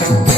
Thank you.